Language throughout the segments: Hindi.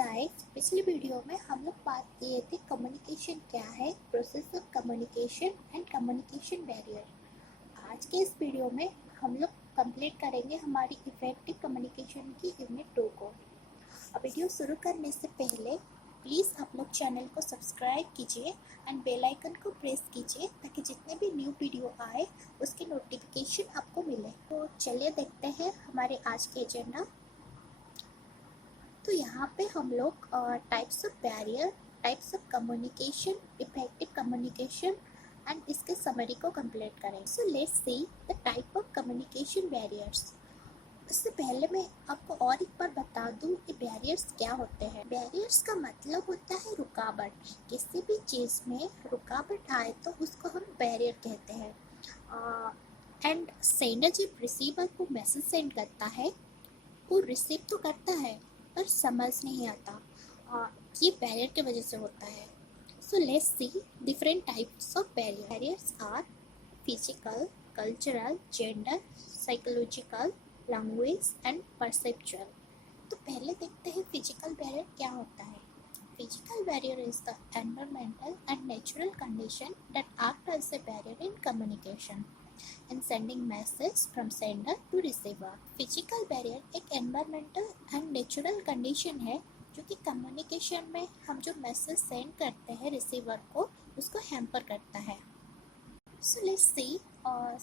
गाइस, पिछली वीडियो में हम लोग बात किए थे कम्युनिकेशन क्या है, process of communication and communication barrier. आज के इस वीडियो में हम लोग कंप्लीट करेंगे हमारी इफेक्टिव कम्युनिकेशन की यूनिट 2 को। अब वीडियो शुरू करने से पहले प्लीज़ आप लोग चैनल को सब्सक्राइब कीजिए एंड बेल आइकन को प्रेस कीजिए ताकि जितने भी न्यू वीडियो आए उसकी नोटिफिकेशन आपको मिले। तो चलिए देखते हैं हमारे आज के एजेंडा। तो यहाँ पे हम लोग types of barrier, types of communication, effective communication and इसके समरी को कंप्लीट करें। सो let's see the type of communication barriers. इससे पहले मैं आपको और एक बार बता दूं कि बैरियर्स क्या होते हैं। बैरियर्स का मतलब होता है रुकावट। किसी भी चीज़ में रुकावट आए तो उसको हम बैरियर कहते हैं। एंड सेंडर जब रिसीवर को मैसेज सेंड करता है वो रिसीव तो करता है पर समझ नहीं आता। ये बैरियर की वजह से होता है। So let's see different types of barrier. Barriers are physical, cultural, gender, psychological, language and perceptual. तो पहले देखते हैं फिजिकल बैरियर क्या होता है। Physical barrier is the environmental and natural condition that act as a barrier in communication and sending message from sender to receiver. Physical barrier एक environmental and natural condition है जो कि communication में हम जो मैसेज सेंड करते हैं रिसीवर को उसको हैम्पर करता है। So let's see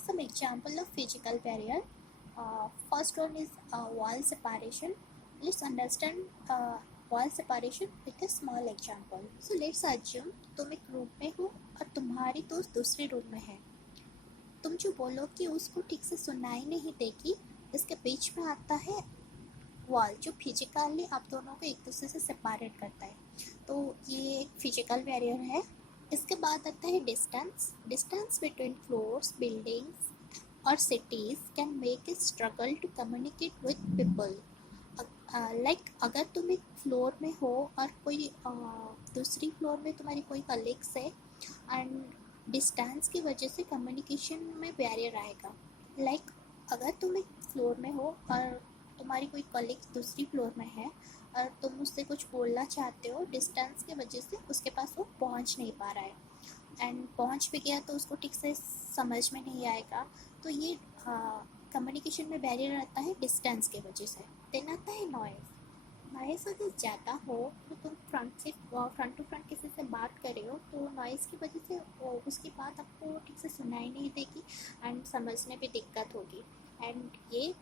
some example of physical barrier. First one is wall separation. Let's understand wall separation with a small example. So let's assume तुम एक रूम में हो और तुम्हारी दोस्त दूसरे रूम में है। तुम जो बोलोगे उसको ठीक से सुनाई नहीं देगी। इसके बीच में आता है वॉल जो फिजिकली आप दोनों को एक दूसरे से सेपरेट करता है। तो ये एक फिजिकल बैरियर है। इसके बाद आता है distance. Distance between floors, buildings और cities can make a struggle to communicate with people. Like अगर तुम एक फ्लोर में हो और कोई दूसरी फ्लोर में तुम्हारी कोई कलीग्स है एंड डिस्टेंस की वजह से कम्युनिकेशन में बैरियर आएगा। लाइक अगर तुम एक फ्लोर में हो और तुम्हारी कोई कलीग दूसरी फ्लोर में है और तुम उससे कुछ बोलना चाहते हो, डिस्टेंस की वजह से उसके पास वो पहुंच नहीं पा रहा है एंड पहुंच भी गया तो उसको ठीक से समझ में नहीं आएगा। तो ये कम्युनिकेशन में बैरियर आता है डिस्टेंस की वजह से। देन आता है नॉइज़। नॉइज़ अगर ज़्यादा हो तो तुम फ्रंट टू फ्रंट किसी से बात कर रहे हो तो नॉइज़ की वजह से उसकी बात आपको ठीक से सुनाई नहीं देगी एंड समझने में दिक्कत होगी एंड ये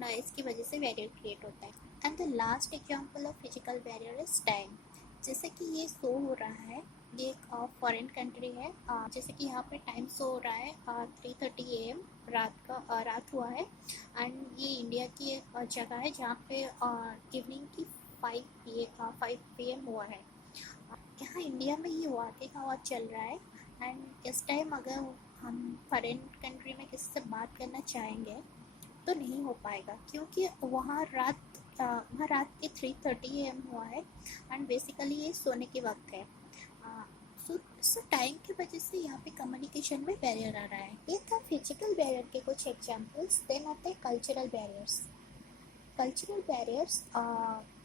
नॉइज़ की वजह से बैरियर क्रिएट होता है। And the last example of physical barrier is time. जैसे कि ये शो हो रहा है, ये एक फॉरेन कंट्री है। जैसे कि यहाँ पे टाइम शो हो रहा है 3:30 AM रात हुआ है एंड ये इंडिया की एक जगह है जहाँ पे इवनिंग की 5 PM हुआ है। यहाँ इंडिया में ये वाक़ई का वॉर चल रहा है एंड इस टाइम अगर हम फॉरेन कंट्री में किसी से बात करना चाहेंगे तो नहीं हो पाएगा क्योंकि वहाँ रात के 3:30 AM हुआ है एंड बेसिकली ये सोने के वक्त है। सो टाइम की वजह से यहाँ पे कम्युनिकेशन में बैरियर आ रहा है। ये था फिजिकल बैरियर के कुछ एग्जांपल्स। देन आते हैं cultural barriers. Cultural barriers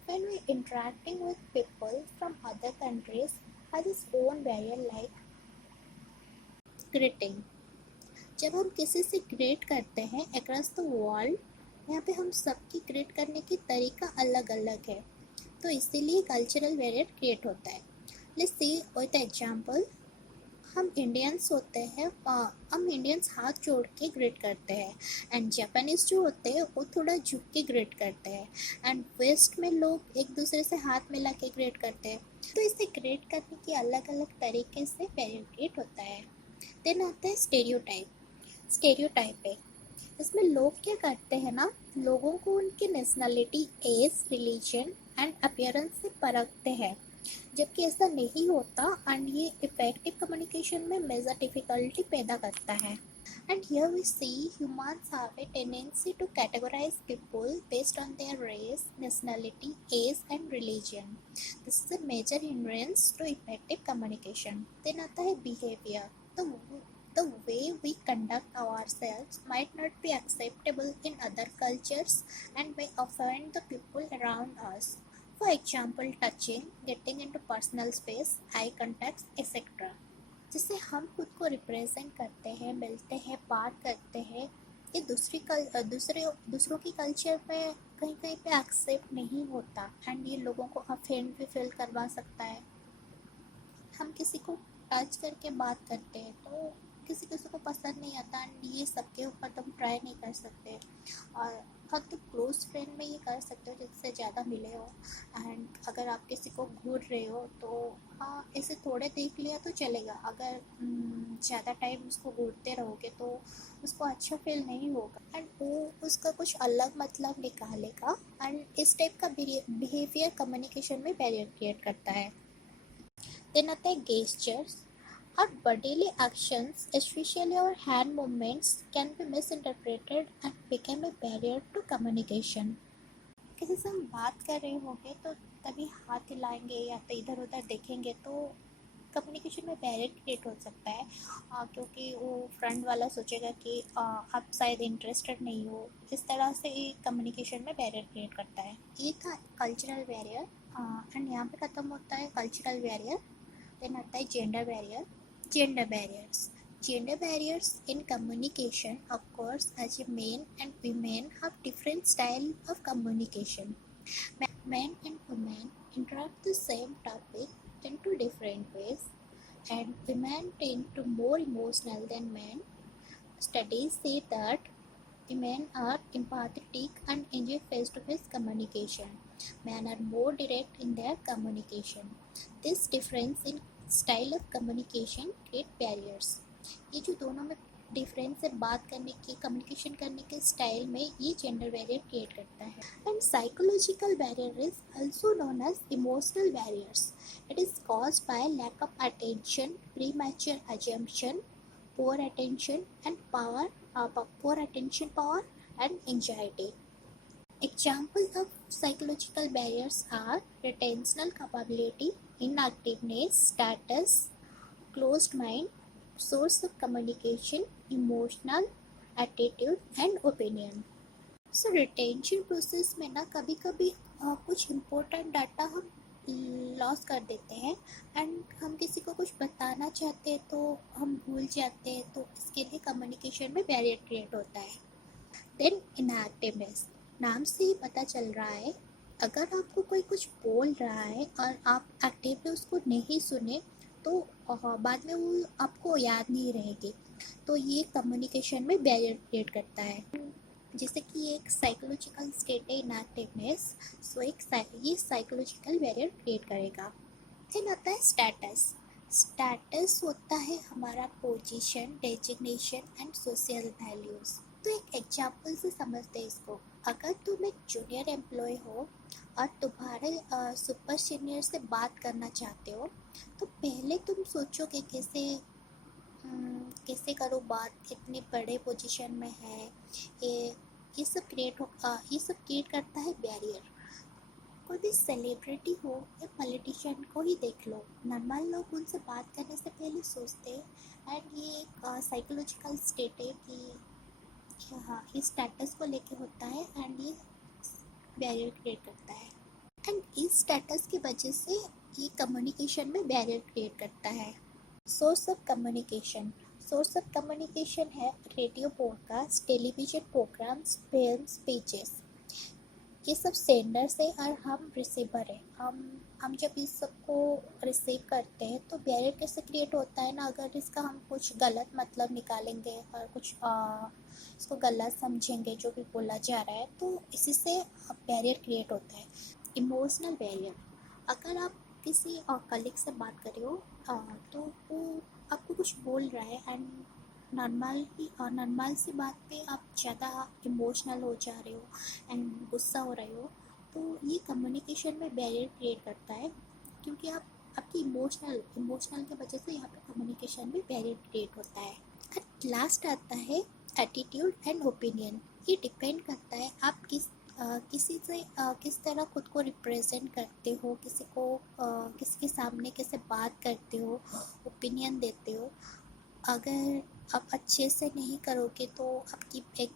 when we interacting with people from other countries has its own barrier like greeting. जब हम किसी से ग्रेट करते हैं अक्रॉस द वर्ल्ड, यहाँ पे हम सबकी ग्रेट करने की तरीका अलग अलग है तो इसीलिए कल्चरल बैरियर क्रिएट होता है। Let's see with example. हम इंडियंस होते हैं, हम इंडियंस हाथ जोड़ के ग्रेट करते हैं एंड जापानीज़ जो होते हैं वो थोड़ा झुक के ग्रेट करते हैं एंड वेस्ट में लोग एक दूसरे से हाथ मिला के ग्रेट करते हैं। तो इसे ग्रेट करने के अलग अलग तरीके से बैरियर क्रिएट होता है। देन आता है स्टेरियोटाइप है। इसमें लोग क्या करते हैं ना, लोगों को उनके nationality, age, religion and appearance से परखते हैं, जबकि ऐसा नहीं होता एंड ये इफेक्टिव कम्युनिकेशन में मेजर डिफिकल्टी पैदा करता है। And here we see humans have a tendency to categorise people based on their race, nationality, age and religion. This is a major hindrance to effective communication. Then आता है behaviour. The way we conduct ourselves might not be acceptable in other cultures and may offend the people around us. For example, touching, getting into personal space, eye contacts, etc. जिससे हम खुद को रिप्रेजेंट करते हैं, मिलते हैं, बात करते हैं, ये दूसरों की कल्चर में कहीं कहीं पे एक्सेप्ट नहीं होता एंड ये लोगों को अफेंड भी फील करवा सकता है। हम किसी को टच करके बात करते हैं तो किसी किसी को पसंद नहीं आता एंड ये सबके ऊपर तुम ट्राई नहीं कर सकते। और हाँ, तो क्लोज फ्रेंड में ये कर सकते हो जिससे ज़्यादा मिले हो। एंड अगर आप किसी को घूर रहे हो तो हाँ, ऐसे थोड़े देख लिया तो चलेगा। अगर ज़्यादा टाइम उसको घूरते रहोगे तो उसको अच्छा फील नहीं होगा एंड वो उसका कुछ अलग मतलब निकालेगा एंड इस टाइप का बिहेवियर कम्युनिकेशन में बैरियर क्रिएट करता है। देन आता है gestures. Our bodily actions, especially our hand movements, can be misinterpreted and become a barrier to communication. किसी से हम बात कर रहे होंगे तो तभी हाथ हिलाएंगे या तो इधर उधर देखेंगे तो कम्युनिकेशन में बैरियर क्रिएट हो सकता है। क्योंकि वो फ्रंट वाला सोचेगा कि आप शायद इंटरेस्टेड नहीं हो। इस तरह से ये कम्युनिकेशन में बैरियर क्रिएट करता है। ये था कल्चरल बैरियर एंड यहाँ पे ख़त्म होता है कल्चरल बैरियर। देन आता है gender barrier. Gender barriers. Gender barriers in communication occurs as men and women have different style of communication. Men and women interact the same topic in two different ways, and women tend to more emotional than men. Studies say that women are empathetic and enjoy face-to-face communication. Men are more direct in their communication. This difference in style of communication create barriers. ये जो दोनों में डिफरेंस है बात करने की, कम्युनिकेशन करने के स्टाइल में, ये जेंडर बैरियर क्रिएट करता है। And psychological barrier is also known as emotional barriers. It is caused by lack of attention, premature assumption, poor attention power and anxiety. Examples of psychological barriers are retentional capability, inactiveness, status, closed mind, source of communication, emotional, attitude and opinion. So retention process में ना कभी कभी कुछ important डाटा हम लॉस कर देते हैं एंड हम किसी को कुछ बताना चाहते हैं तो हम भूल जाते हैं, तो इसके लिए कम्युनिकेशन में बैरियर क्रिएट होता है। देन इनएक्टिवनेस, नाम से ही पता चल रहा है अगर आपको कोई कुछ बोल रहा है और आप एक्टिवली उसको नहीं सुने तो बाद में वो आपको याद नहीं रहेगी, तो ये कम्युनिकेशन में बैरियर क्रिएट करता है। जैसे कि एक साइकोलॉजिकल स्टेट है इनएक्टिवनेस, सो ये साइकोलॉजिकल बैरियर क्रिएट करेगा। फिर आता है स्टेटस। स्टेटस होता है हमारा position, designation and social values. तो एक एग्जाम्पल से समझते हैं इसको। अगर तुम एक जूनियर एम्प्लॉय हो और तुम्हारे सुपर सीनियर से बात करना चाहते हो तो पहले तुम सोचोगे कैसे करो बात, इतने बड़े पोजीशन में है, ये सब क्रिएट करता है बैरियर। कोई भी सेलिब्रिटी हो या पॉलिटिशियन को ही देख लो, नॉर्मल लोग उनसे बात करने से पहले सोचते हैं एंड ये एक साइकोलॉजिकल स्टेट है कि हाँ, इस स्टेटस को लेके होता है एंड ये बैरियर क्रिएट करता है। एंड इस स्टेटस की वजह से ये कम्युनिकेशन में बैरियर क्रिएट करता है। सोर्स ऑफ कम्युनिकेशन है radio, podcast, television programmes, film, speeches. ये सब सेंडर्स है और हम रिसीवर है। हम जब इस सब को रिसीव करते हैं तो बैरियर कैसे क्रिएट होता है ना, अगर इसका हम कुछ गलत मतलब निकालेंगे और कुछ इसको गलत समझेंगे जो भी बोला जा रहा है तो इसी से बैरियर क्रिएट होता है। इमोशनल बैरियर, अगर आप किसी कलीग से बात कर रहे हो तो वो आपको कुछ बोल रहा है एंड नॉर्मल सी बात पे आप ज़्यादा इमोशनल हो जा रहे हो एंड गुस्सा हो रहे हो, तो ये कम्युनिकेशन में बैरियर क्रिएट करता है क्योंकि आपकी इमोशनल की वजह से यहाँ पे कम्युनिकेशन में बैरियर क्रिएट होता है। एट लास्ट आता है एटीट्यूड एंड ओपिनियन। ये डिपेंड करता है आप किसी से किस तरह खुद को रिप्रेजेंट करते हो, किसी के सामने कैसे बात करते हो, ओपिनियन देते हो। अगर आप अच्छे से नहीं करोगे तो आपकी एक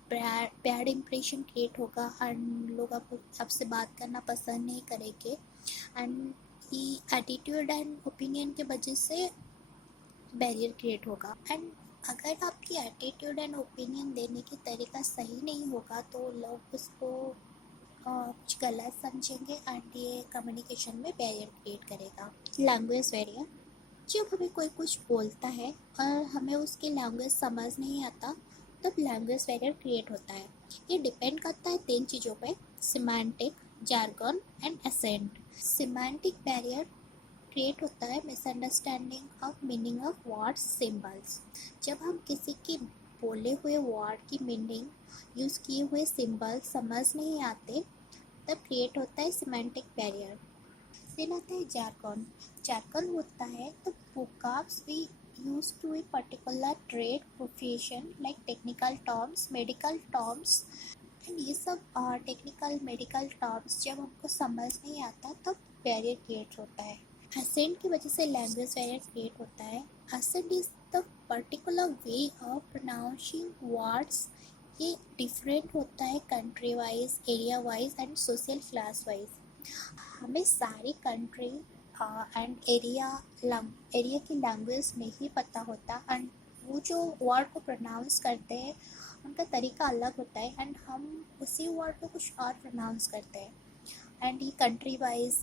बैड इम्प्रेशन क्रिएट होगा एंड लोग आपको आपसे बात करना पसंद नहीं करेंगे एंड ये एटीट्यूड एंड ओपिनियन के वजह से बैरियर क्रिएट होगा एंड अगर आपकी एटीट्यूड एंड ओपिनियन देने की तरीका सही नहीं होगा तो लोग उसको कुछ गलत समझेंगे एंड ये कम्युनिकेशन में बैरियर क्रिएट करेगा। लैंग्वेज बैरियर, जब हमें कोई कुछ बोलता है और हमें उसकी लैंग्वेज समझ नहीं आता तब लैंग्वेज बैरियर क्रिएट होता है। ये डिपेंड करता है 3 चीज़ों पे, semantic, jargon and accent. Semantic barrier create होता है misunderstanding of meaning of words symbols. जब हम किसी की बोले हुए वर्ड की मीनिंग यूज़ किए हुए सिंबल समझ नहीं आते तब क्रिएट होता है सिमेंटिक बैरियर। फिर आता है जार्गन। जार्गन होता है तो vocabs we use to a particular trade profession like technical terms, medical terms and ये सब टेक्निकल मेडिकल टर्म्स जब हमको समझ नहीं आता तब बैरियर क्रिएट होता है। एसेंट की वजह से लैंग्वेज बैरियर क्रिएट होता है। Accent is the particular way of pronouncing words. ये डिफरेंट होता है country wise, area wise and social class wise. हमें सारी कंट्री एंड एरिया की लैंग्वेज नहीं पता होता एंड वो जो वर्ड को प्रोनाउंस करते हैं उनका तरीका अलग होता है एंड हम उसी वर्ड को कुछ और प्रोनाउंस करते हैं एंड ये कंट्री वाइज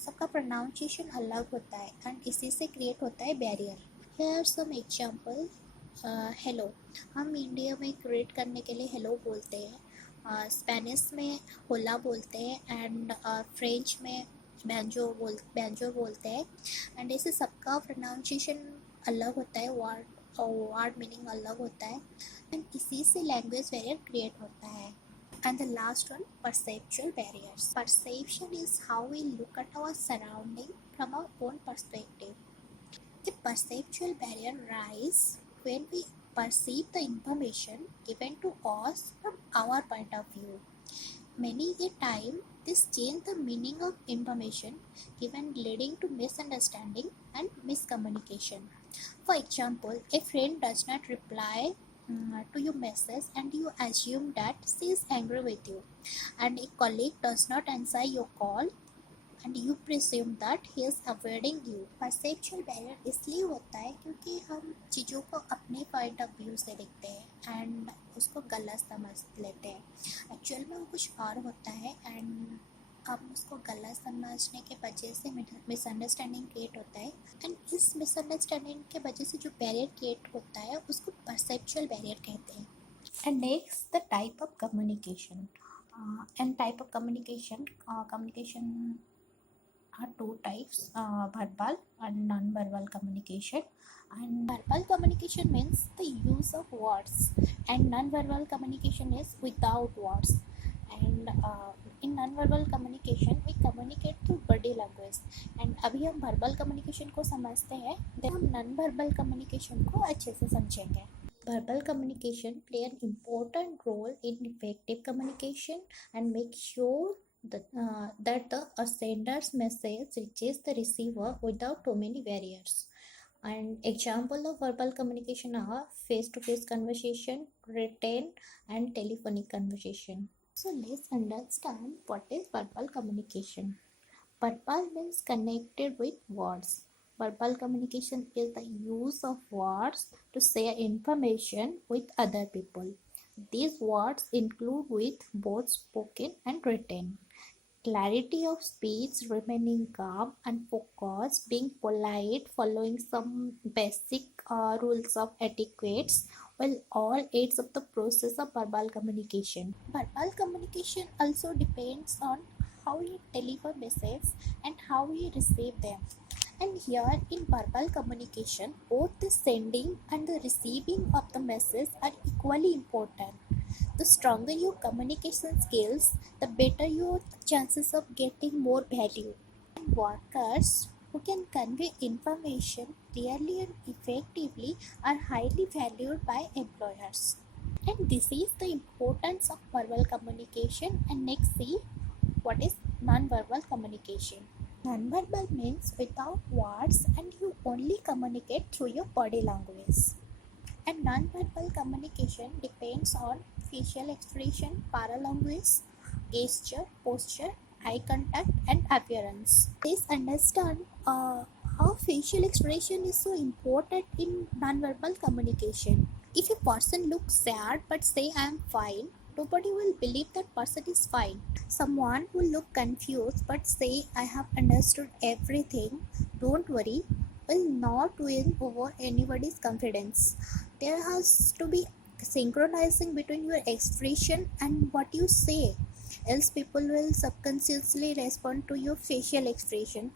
सबका प्रोनाउंसिएशन अलग होता है एंड इसी से क्रिएट होता है barrier. Here some example. Hello, हम इंडिया में क्रिएट करने के लिए हेलो बोलते हैं, स्पेनिश में होला बोलते हैं एंड फ्रेंच में बैंजो बोलते हैं एंड ऐसे सबका प्रोनाउंसिएशन अलग होता है, वर्ड मीनिंग अलग होता है एंड इसी से लैंग्वेज बैरियर क्रिएट होता है। And the last one, perceptual barriers. Perception is how we look at our surrounding from our own perspective. The perceptual barrier arises when we perceive the information given to us from our point of view. Many a time, this changes the meaning of information given, leading to misunderstanding and miscommunication. For example, a friend does not reply to your message and you assume that she is angry with you, and a colleague does not answer your call and you presume that he is avoiding you. Perceptual barrier इसलिए होता है क्योंकि हम चीज़ों को अपने पॉइंट ऑफ व्यू से देखते हैं एंड उसको गलत समझ लेते हैं। एक्चुअल में वो कुछ और होता है एंड हम उसको गलत समझने के वजह से मिसअंडरस्टैंडिंग क्रिएट होता है एंड इस मिसअंडरस्टैंडिंग के वजह से जो बैरियर क्रिएट होता है उसको परसेप्चुअल बैरियर कहते हैं। And next the type of communication. And type of communication are two types, verbal and non-verbal communication. And verbal communication means the use of words and non-verbal communication is without words. And in non-verbal communication we communicate through body language and अभी हम verbal communication को समझते हैं then हम non-verbal communication को अच्छे से समझेंगे। Verbal communication play an important role in effective communication and make sure that the sender's message reaches the receiver without too many barriers. And example of verbal communication are face-to-face conversation, written and telephonic conversation. So let's understand what is verbal communication. Verbal means connected with words. Verbal communication is the use of words to share information with other people. These words include with both spoken and written. Clarity of speech, remaining calm and focused, being polite, following some basic rules of etiquette will all aids of the process of verbal communication. Verbal communication also depends on how we deliver messages and how we receive them. And here in verbal communication, both the sending and the receiving of the message are equally important. The stronger your communication skills, the better your chances of getting more value. And workers who can convey information clearly and effectively are highly valued by employers. And this is the importance of verbal communication. And next, see what is non-verbal communication. Nonverbal means without words and you only communicate through your body language. And nonverbal communication depends on facial expression, paralanguage, gesture, posture, eye contact, and appearance. Please understand how facial expression is so important in nonverbal communication. If a person looks sad but say I am fine, nobody will believe that person is fine. Someone who look confused but say I have understood everything, don't worry, will not win over anybody's confidence. There has to be synchronizing between your expression and what you say, else people will subconsciously respond to your facial expression.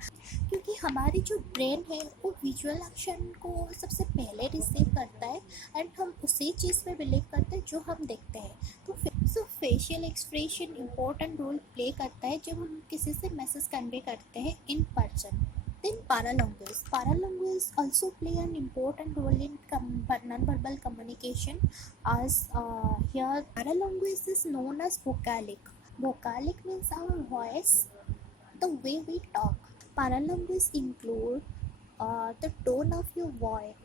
क्योंकि हमारी जो ब्रेन है वो विजुअल एक्शन को सबसे पहले रिसीव करता है एंड हम उसी चीज़ में बिलीव करते हैं जो हम देखते हैं. तो facial expression important role play करता है जब हम किसी से मैसेज कन्वे करते हैं in person. Then paralanguage. Paralanguage also play an important role in non-verbal communication as here paralanguage is known as vocalic. Vocalic means our voice, the way we talk. Paralanguage include the tone of your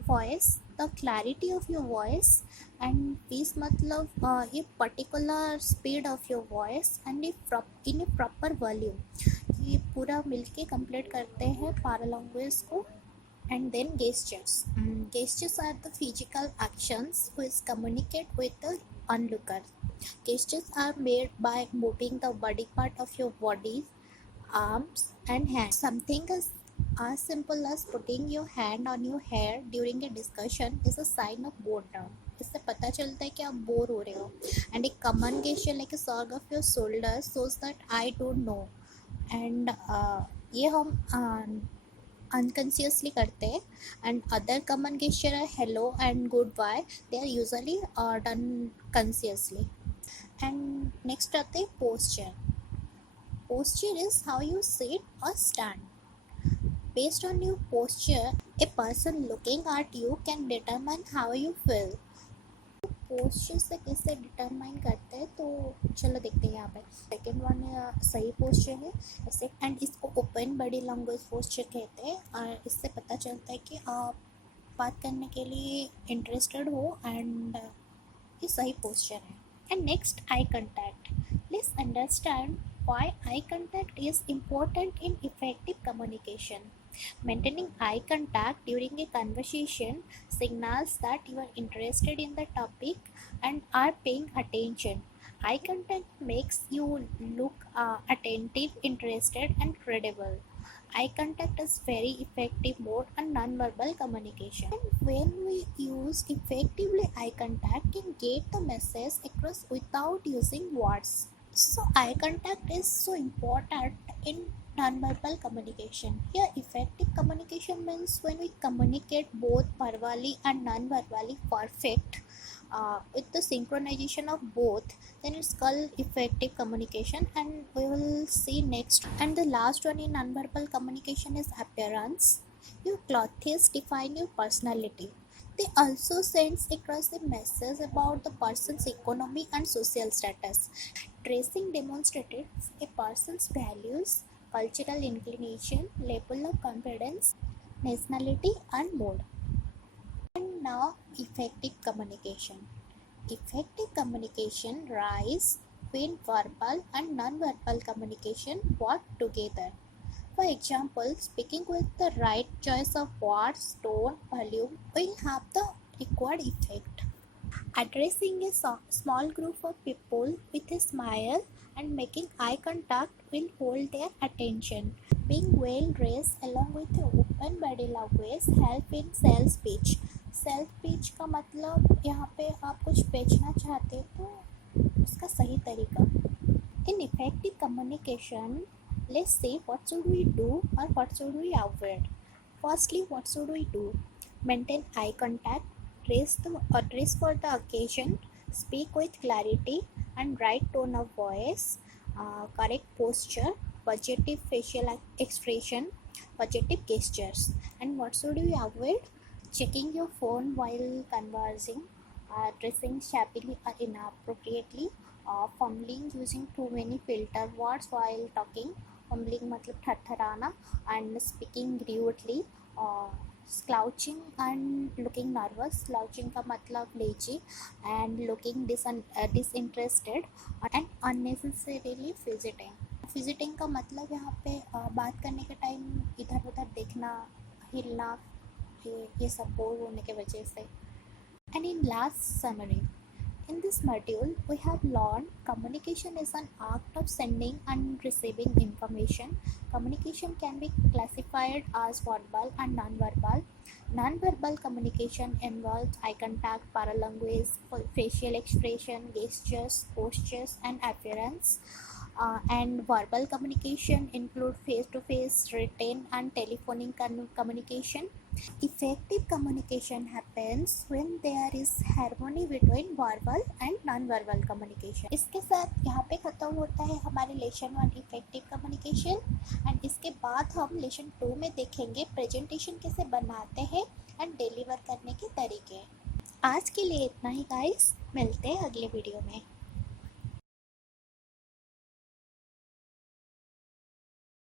voice, the clarity of your voice, and this मतलब a particular speed of your voice and in a proper volume. ये पूरा मिलके कंप्लीट करते हैं paralanguage को. And then gestures. Gestures are the physical actions which communicate with the onlooker. Gestures are made by moving the body part of your body, arms and hands. Something as simple as putting your hand on your hair during a discussion is a sign of boredom. इससे पता चलता है कि आप बोर हो रहे हो. And a common gesture like a shrug of your shoulders shows that I don't know. And ये हम unconsciously करते हैं. And other common gesture are hello and goodbye. They are usually done consciously. And next आते हैं posture. Posture is how you sit or stand. Based on your posture, a person looking at you can determine how you feel. Posture से कैसे डिटरमाइन करते हैं तो चलो देखते हैं. यहाँ पे सेकेंड वन सही पोस्चर है ऐसे एंड इसको ओपन बॉडी लैंग्वेज पोस्चर कहते हैं. और इससे पता चलता है कि आप बात करने के लिए इंटरेस्टेड हो एंड ये सही पोस्चर है. And next I contact. Please understand why eye contact is important in effective communication. Maintaining eye contact during a conversation signals that you are interested in the topic and are paying attention. Eye contact makes you look attentive, interested, and credible. Eye contact is very effective mode on non-verbal communication. And when we use effectively, eye contact can get the message across without using words. So eye contact is so important in non-verbal communication. Here effective communication means when we communicate both verbally and non-verbally perfect with the synchronization of both, then it's called effective communication. And we will see next. And the last one in non-verbal communication is appearance. Your clothes define your personality. They also sends across a message about the person's economy and social status. Dressing demonstrates a person's values, cultural inclination, level of confidence, nationality, and mood. And now, effective communication. Effective communication rise when verbal and non-verbal communication work together. For example, speaking with the right choice of words, tone, volume will have the required effect. Addressing a small group of people with a smile and making eye contact will hold their attention. Being well dressed along with a open body language help in sales pitch. Self pitch का मतलब यहाँ पे आप कुछ बेचना चाहते हो तो उसका सही तरीका. In effective communication, let's say what should we do or what should we avoid. Firstly, what should we do? Maintain eye contact, dress for the occasion, speak with clarity and right tone of voice, correct posture, positive facial expression, positive gestures. And what should we avoid? Checking your phone while conversing, dressing shabbily or inappropriately, fumbling, using too many filter words while talking, fumbling मतलब ठठराना, and speaking rudely, slouching and looking nervous, slouching का मतलब lazy, and looking disinterested, and unnecessarily fidgeting का मतलब यहाँ पे बात करने के टाइम इधर उधर देखना, हिलना, ये सब बोर होने की वजह से। And in last summary, in this module, we have learned communication is an act of sending and receiving information. Communication can be classified as verbal and non-verbal. Non-verbal communication involves eye contact, paralanguage, facial expression, gestures, postures, and appearance. And verbal communication include face-to-face, written, and telephonic communication. Effective communication happens when there is harmony between verbal and non-verbal communication. इसके साथ यहाँ पे ख़त्म होता है हमारे लेसन 1 इफेक्टिव कम्युनिकेशन, एंड इसके बाद हम लेसन 2 में देखेंगे प्रेजेंटेशन कैसे बनाते हैं एंड डिलीवर करने के तरीके। आज के लिए इतना ही गाइस, मिलते हैं अगले वीडियो में।